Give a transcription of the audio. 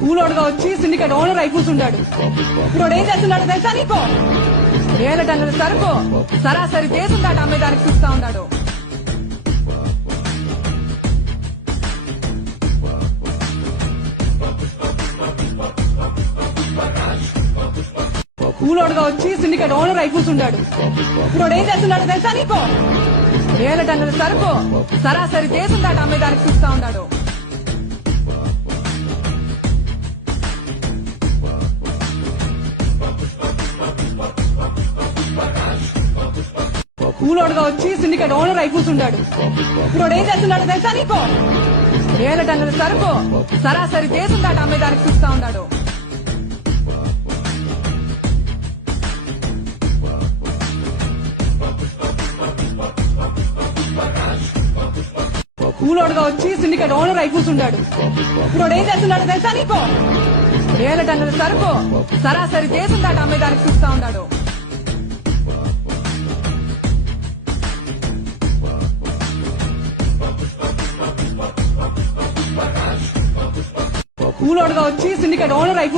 కూలోడుగా వచ్చి syndicate owner అయి కూర్చుంటాడు. ఇప్పుడు ఏం చేస్తున్నాడు తెలుసా నీకు? 7 టన్నుల సరుకు సరాసరి దేశందాట అమ్మేదానికి చూస్తా ఉన్నాడు. కూలోడుగా వచ్చి సిండికేట్ ఓనర్ అయి కూర్చుంటాడు. ఇప్పుడు ఏం చేస్తున్నాడు తెలుసా నీకు? 7 టన్నుల సరుకు సరాసరి దేశందాట అమ్మేదానికి చూస్తా ఉన్నాడు. కూలోడుగా వచ్చి సిండికేట్ ఓనర్ అయి కూర్చుంటాడు. ఇప్పుడు ఏం చేస్తున్నాడు తెలుసా నీకు? 7 టన్నుల సరుకు సరాసరి దేశందాట అమ్మేదానికి చూస్తా ఉన్నాడు. కూలోడుగా వచ్చి సిండికేట్ ఓనర్ అయి కూర్చుంటాడు. ఇప్పుడు ఏం చేస్తున్నాడు తెలుసా నీకు? 7 టన్నుల సరుకు సరాసరి దేశందాట అమ్మేదానికి చూస్తా ఉన్నాడు. కూలోడుగా వచ్చి సిండికేట్ ఓనర్ అయి